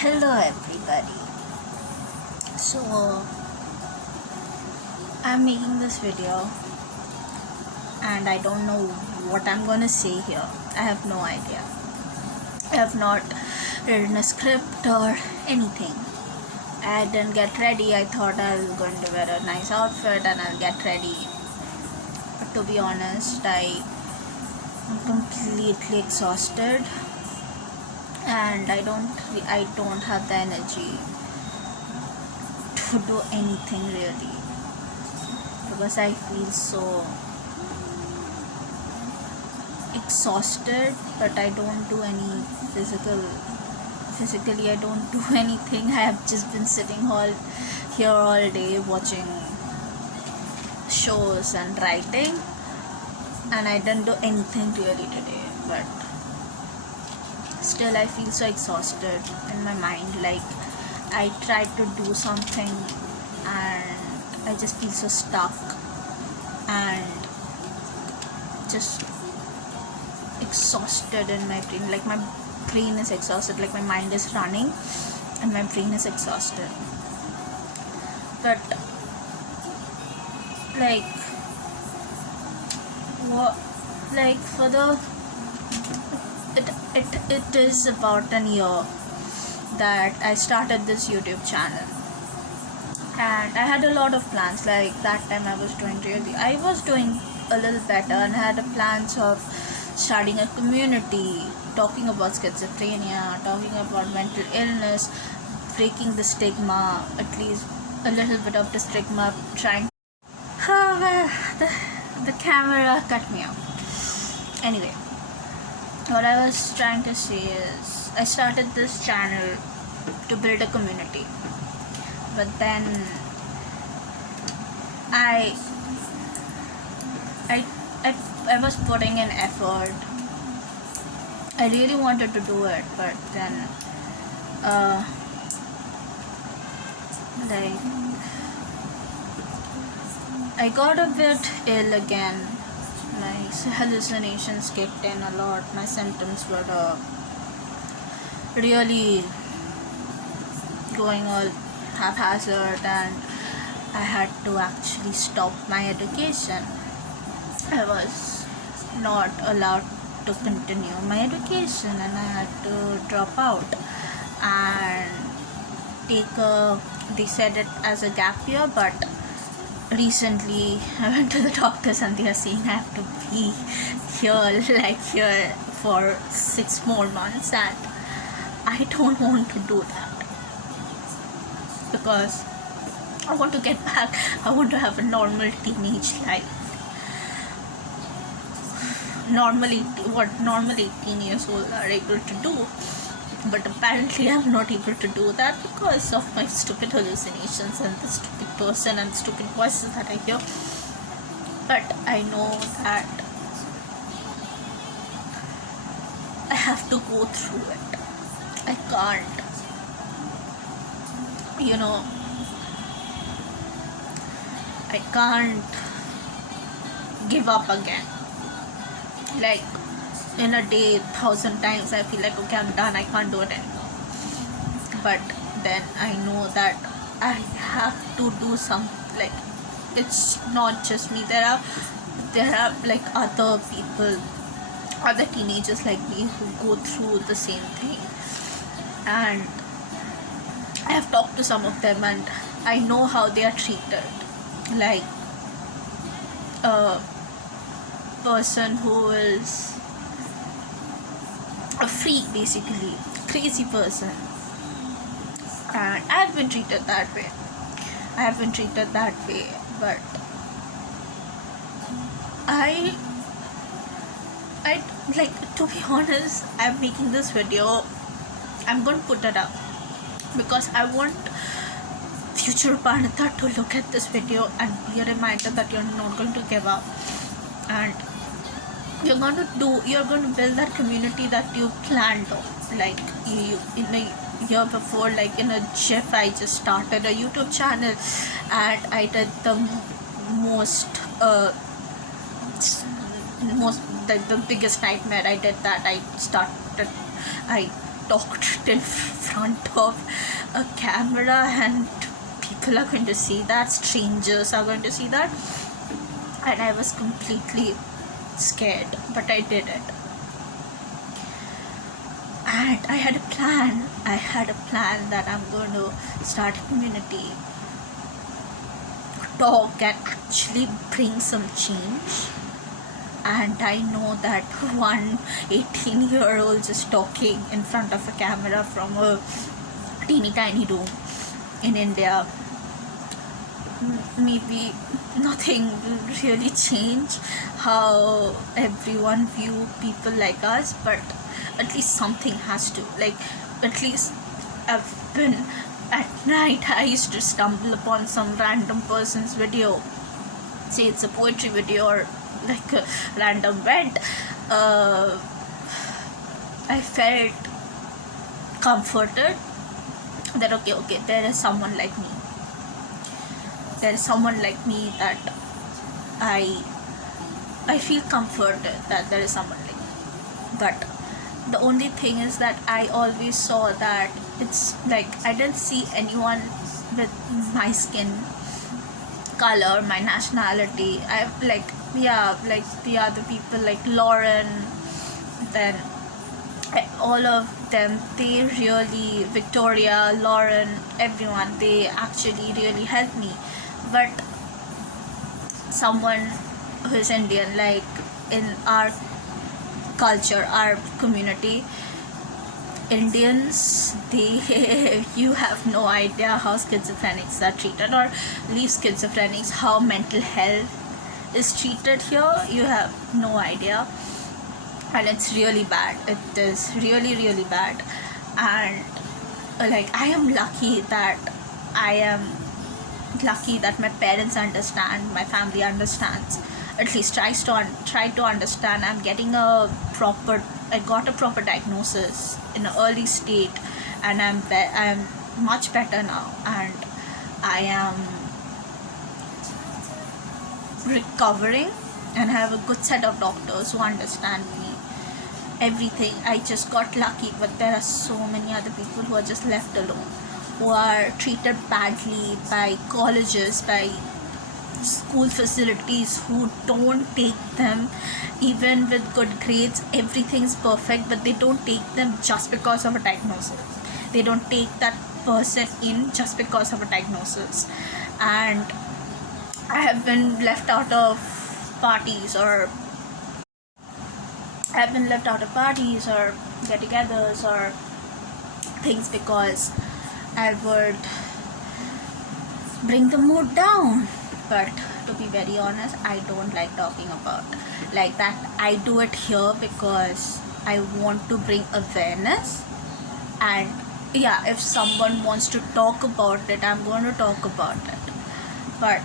Hello everybody. So I'm making this video and I don't know what I'm gonna say here. I have no idea. I have not written a script or anything. I didn't get ready. I thought I was going to wear a nice outfit and I'll get ready. But to be honest, I'm completely exhausted and I don't have the energy to do anything really, because I feel so exhausted, but I don't do any physically I don't do anything. I have just been sitting here all day watching shows and writing, and I didn't do anything really today, but still I feel so exhausted in my mind. Like, I tried to do something and I just feel so stuck and just exhausted in my brain. Like, my brain is exhausted, like my mind is running and my brain is exhausted. But like, what, like, for the it is about an year that I started this YouTube channel, and I had a lot of plans. Like, that time I was doing a little better, and I had plans of starting a community, talking about schizophrenia, talking about mental illness, breaking the stigma, at least a little bit of the stigma, trying. Oh, well, the camera cut me off. Anyway, what I was trying to say is, I started this channel to build a community, but then I was putting in effort. I really wanted to do it, but then like, I got a bit ill again. My hallucinations kicked in a lot. My symptoms were really going all haphazard, and I had to actually stop my education. I was not allowed to continue my education, and I had to drop out and they said it as a gap year, but recently I went to the doctors and they are saying I have to be here for 6 more months, and I don't want to do that, because I want to get back. I want to have a normal teenage life. What normal 18 years old are able to do, but apparently I'm not able to do that because of my stupid hallucinations and the stupid person and stupid voices that I hear. But I know that I have to go through it. I can't, I can't give up again. Like, in a day, 1,000 times I feel like, okay, I'm done, I can't do it anymore. But then I know that I have to do something. Like, it's not just me. There are like other people, other teenagers like me who go through the same thing, and I have talked to some of them and I know how they are treated. Like, a person who is a freak, basically crazy person, and I've been treated that way, but I like, to be honest, I'm making this video. I'm going to put it up because I want future Panitha to look at this video and be a reminder that you're not going to give up, and you're going to build that community that you planned on. Like, you in a year before, like in a GIF, I just started a YouTube channel, and I did the most the biggest nightmare. I did that. I talked in front of a camera and people are going to see that, strangers are going to see that, and I was completely scared, but I did it. And I had a plan that I'm going to start a community, talk and actually bring some change. And I know that one 18-year-old just talking in front of a camera from a teeny tiny room in India, maybe nothing will really change how everyone view people like us, but at least something has to. Like, at least I've been at night, I used to stumble upon some random person's video, say it's a poetry video or like a random vent. I felt comforted that okay, there is someone like me, that I feel comforted that there is someone like me. But the only thing is that I always saw that it's like I didn't see anyone with my skin color, my nationality. I like the other people like Lauren, then all of them, they really, Victoria, Lauren, everyone, they actually really helped me. But someone who is Indian, like in our culture, our community, Indians, they you have no idea how schizophrenics are treated, or leave schizophrenics, how mental health is treated here. You have no idea, and it's really bad. It is really, really bad. And like, I am lucky that my parents understand, my family understands, at least try to understand. I got a proper diagnosis in an early state, and I'm much better now, and I am recovering, and I have a good set of doctors who understand me, everything. I just got lucky, but there are so many other people who are just left alone, who are treated badly by colleges, by school facilities, who don't take them even with good grades. Everything's perfect, but they don't take them just because of a diagnosis. They don't take that person in just because of a diagnosis. And I have been left out of parties or get-togethers or things because I would bring the mood down. But to be very honest, I don't like talking about like that. I do it here because I want to bring awareness, and yeah, if someone wants to talk about it, I'm going to talk about it. But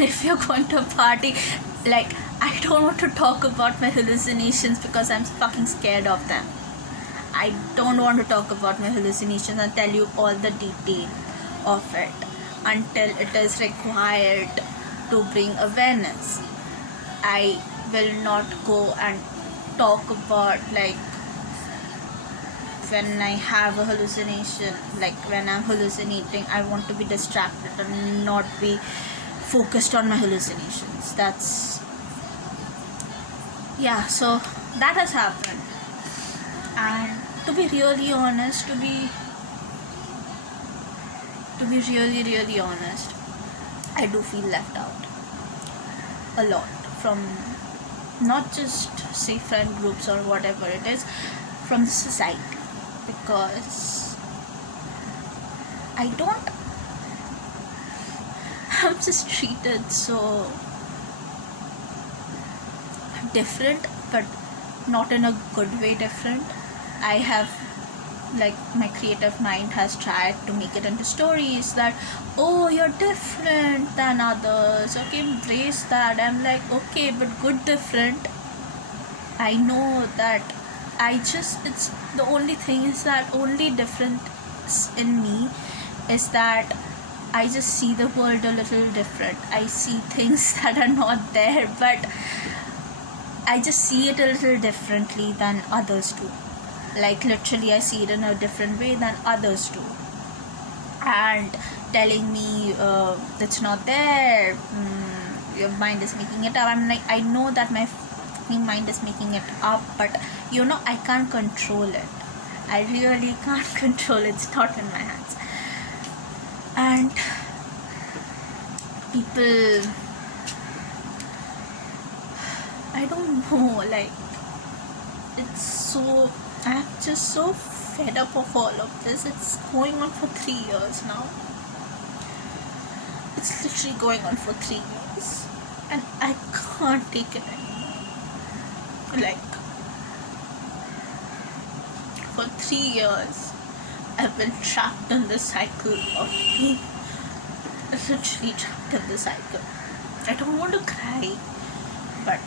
if you're going to a party, like, I don't want to talk about my hallucinations because I'm fucking scared of them. I don't want to talk about my hallucinations and tell you all the detail of it until it is required to bring awareness. I will not go and talk about, like, when I have a hallucination, like when I'm hallucinating, I want to be distracted and not be focused on my hallucinations. So that has happened. And to be really honest, really honest, I do feel left out a lot from not just say friend groups or whatever it is, from the society, because I'm just treated so different, but not in a good way different. I have, like, my creative mind has tried to make it into stories that, oh, you're different than others, okay, embrace that. I'm like, okay, but good different. I know that it's the only thing is that only difference in me is that I just see the world a little different. I see things that are not there, but I just see it a little differently than others do. Like literally I see it in a different way than others do, and telling me it's not there, your mind is making it up. I'm like, I know that my mind is making it up, but I can't control it. I really can't control it. It's not in my hands. And people, I don't know, like, it's so, I'm just so fed up of all of this. It's going on for 3 years now. It's literally going on for 3 years, and I can't take it anymore. Like, for 3 years I've been trapped in this cycle of being literally trapped in the cycle. I don't want to cry, but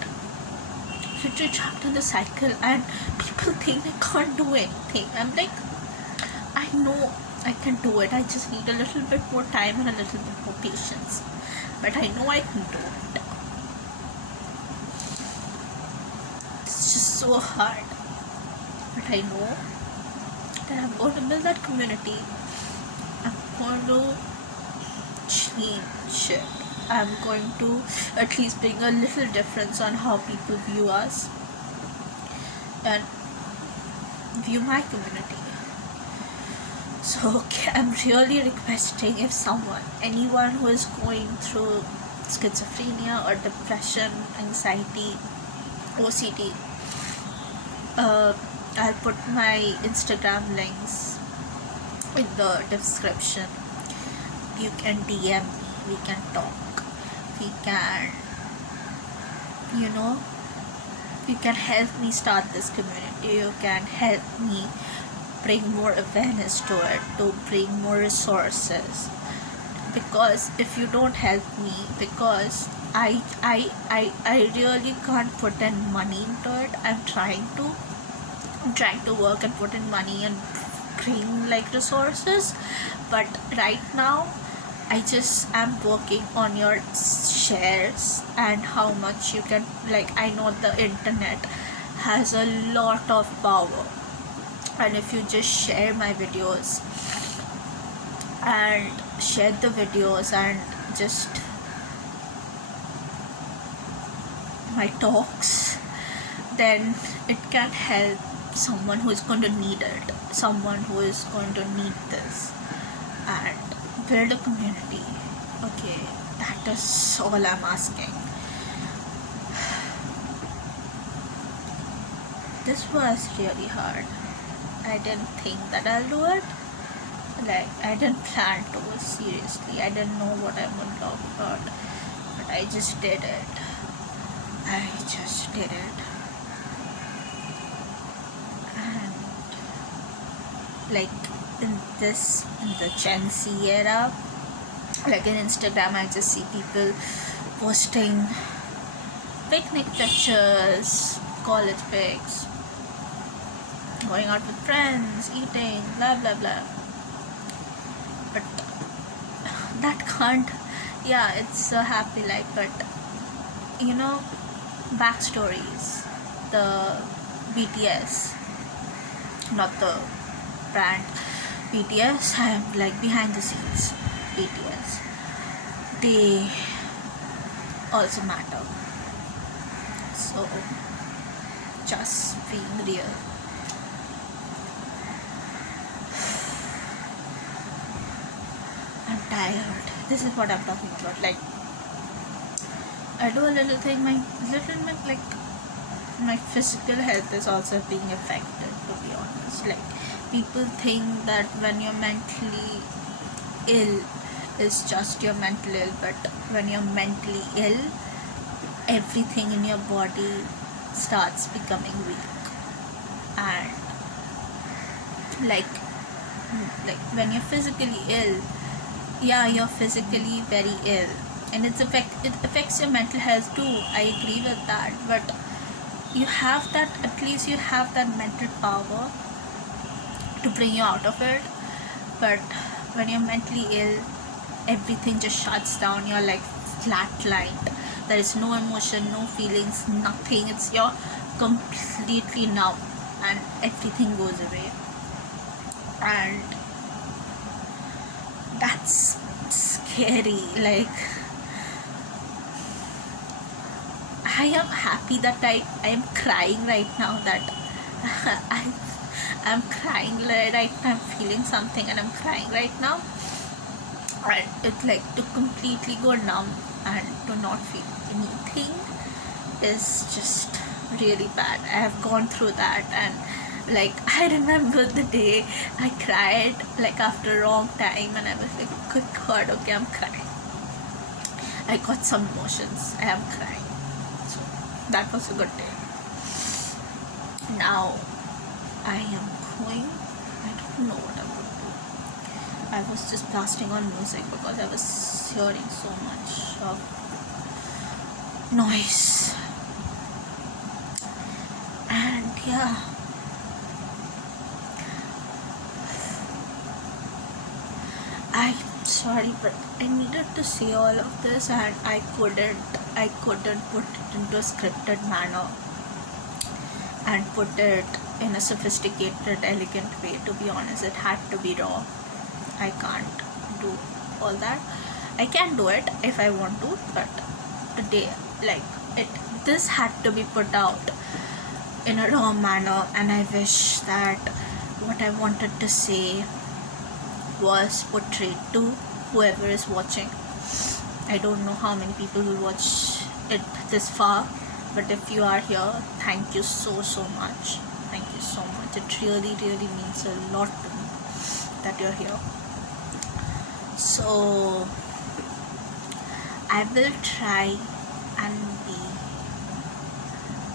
literally trapped in the cycle, and people think I can't do anything. I'm like, I know I can do it. I just need a little bit more time and a little bit more patience. But I know I can do it. It's just so hard. But I know that I'm going to build that community. I'm going to change it. I'm going to at least bring a little difference on how people view us and view my community. So I'm really requesting, if anyone who is going through schizophrenia or depression, anxiety, OCD, I'll put my Instagram links in the description. You can DM me, we can talk, we can, you can help me start this community, you can help me bring more awareness to it, to bring more resources. Because if you don't help me, because I really can't put in money into it. I'm trying to work and put in money and bring like resources, but right now I just am working on your shares and how much you can, like, I know the internet has a lot of power, and if you just share my videos and share the videos and just my talks, then it can help someone who is going to need it, someone who is going to need this, and build a community. Okay, that is all I'm asking. This was really hard. I didn't think that I'll do it. Like, I didn't plan to, seriously. I didn't know what I would talk about, but I just did it. And like in the Gen Z era, like in Instagram, I just see people posting picnic pictures, college pics, going out with friends, eating, blah blah blah. But that can't, yeah, it's a happy life, but backstories, the BTS, not the brand BTS, I'm like behind the scenes BTS, they also matter. So just being real. I'm tired. This is what I'm talking about. Like, I do a little thing, my physical health is also being affected, to be honest. Like, people think that when you're mentally ill, it's just you're mentally ill, but when you're mentally ill, everything in your body starts becoming weak. And like when you're physically ill, yeah, you're physically very ill, and it affects your mental health too. I agree with that, but at least you have that mental power to bring you out of it. But when you're mentally ill, everything just shuts down. You're like flatlined. There is no emotion, no feelings, nothing. You're completely numb, and everything goes away. And that's scary. Like, I am happy that I am crying right now, that I'm crying right now. I'm feeling something and I'm crying right now. And it's like to completely go numb and to not feel anything is just really bad. I have gone through that, and like I remember the day I cried like after a long time, and I was like, good God, okay, I'm crying. I got some emotions. I am crying. So that was a good day. Now I am going. I don't know what I'm going to do. I was just blasting on music because I was hearing so much of noise. And yeah, I'm sorry, but I needed to say all of this, and I couldn't put it into a scripted manner and put it in a sophisticated, elegant way. To be honest, it had to be raw. I can't do all that. I can do it if I want to, but today, like, this had to be put out in a raw manner, and I wish that what I wanted to say was portrayed to whoever is watching. I don't know how many people will watch it this far, but if you are here, thank you so much. Thank you so much. It really means a lot to me that you're here. So I will try and be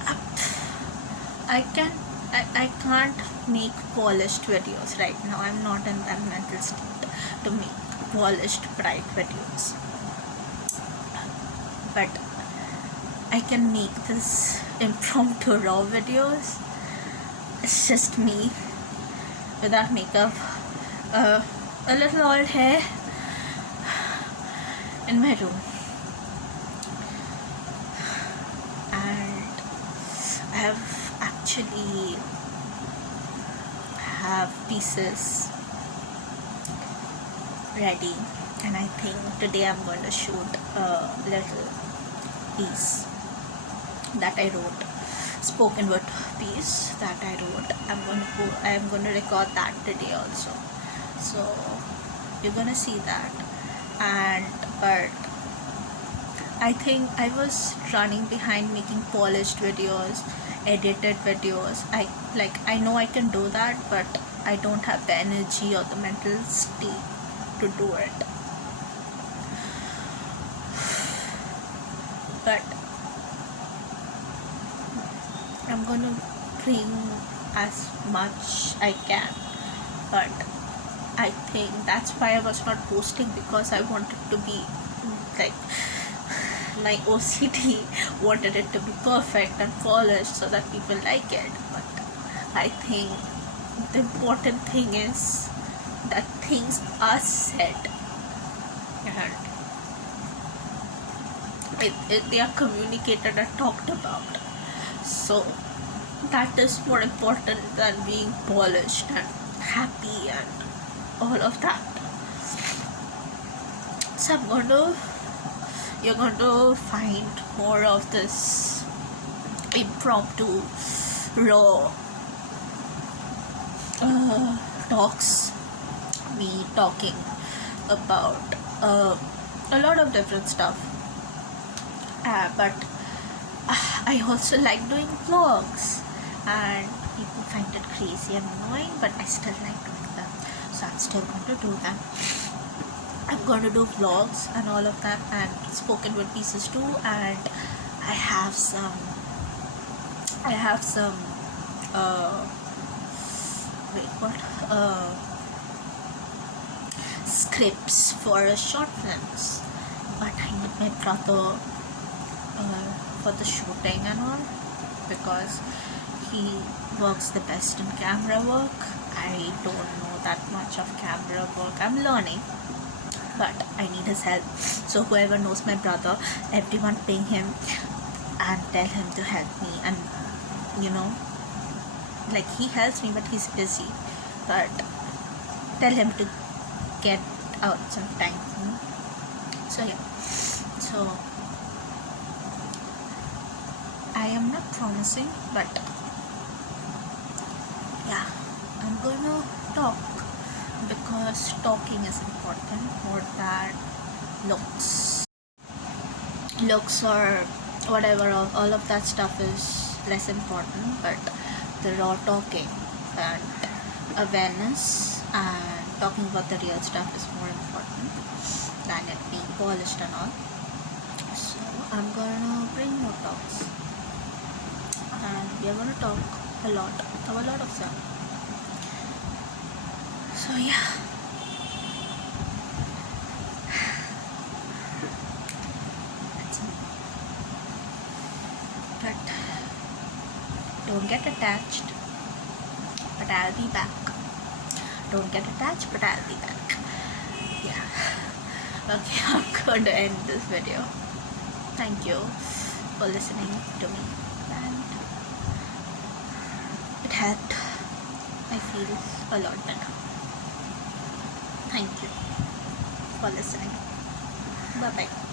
up. I can't make polished videos right now. I'm not in that mental state to make polished, bright videos. But I can make this impromptu raw videos. It's just me without makeup, a little old hair in my room, and I have pieces ready, and I think today I'm going to shoot a little piece that I wrote, spoken word piece that I wrote. I'm going to record that today also, so you're going to see that. But I think I was running behind making polished videos, edited videos. I know I can do that, but I don't have the energy or the mental state to do it. But I'm gonna bring as much I can, but I think that's why I was not posting, because I wanted to be like, my OCD wanted it to be perfect and polished so that people like it. But I think the important thing is that things are said and they are communicated and talked about. So that is more important than being polished and happy and all of that. So you're going to find more of this impromptu, raw talks, me talking about a lot of different stuff. But I also like doing vlogs, and people find it crazy and annoying, but I still like doing them, so I'm still going to do them. I'm going to do vlogs and all of that, and spoken word pieces too, and I have some scripts for short films, but I need my brother for the shooting and all, because he works the best in camera work. I don't know that much of camera work. I'm learning, but I need his help. So whoever knows my brother, everyone ping him and tell him to help me, and like he helps me, but he's busy. But tell him to get out sometimes. So yeah, so I am not promising, but yeah, I'm gonna talk because talking is important more than looks. Looks or whatever, all of that stuff is less important, but the raw talking and awareness and talking about the real stuff is more important than it being polished and all. So I'm gonna bring more talks, and we're gonna talk a lot of them. So yeah, that's it. But don't get attached, but I'll be back. Don't get attached, but I'll be back. Yeah. Okay, I'm going to end this video. Thank you for listening to me, and it helped. I feel a lot better. Thank you for listening. Bye bye.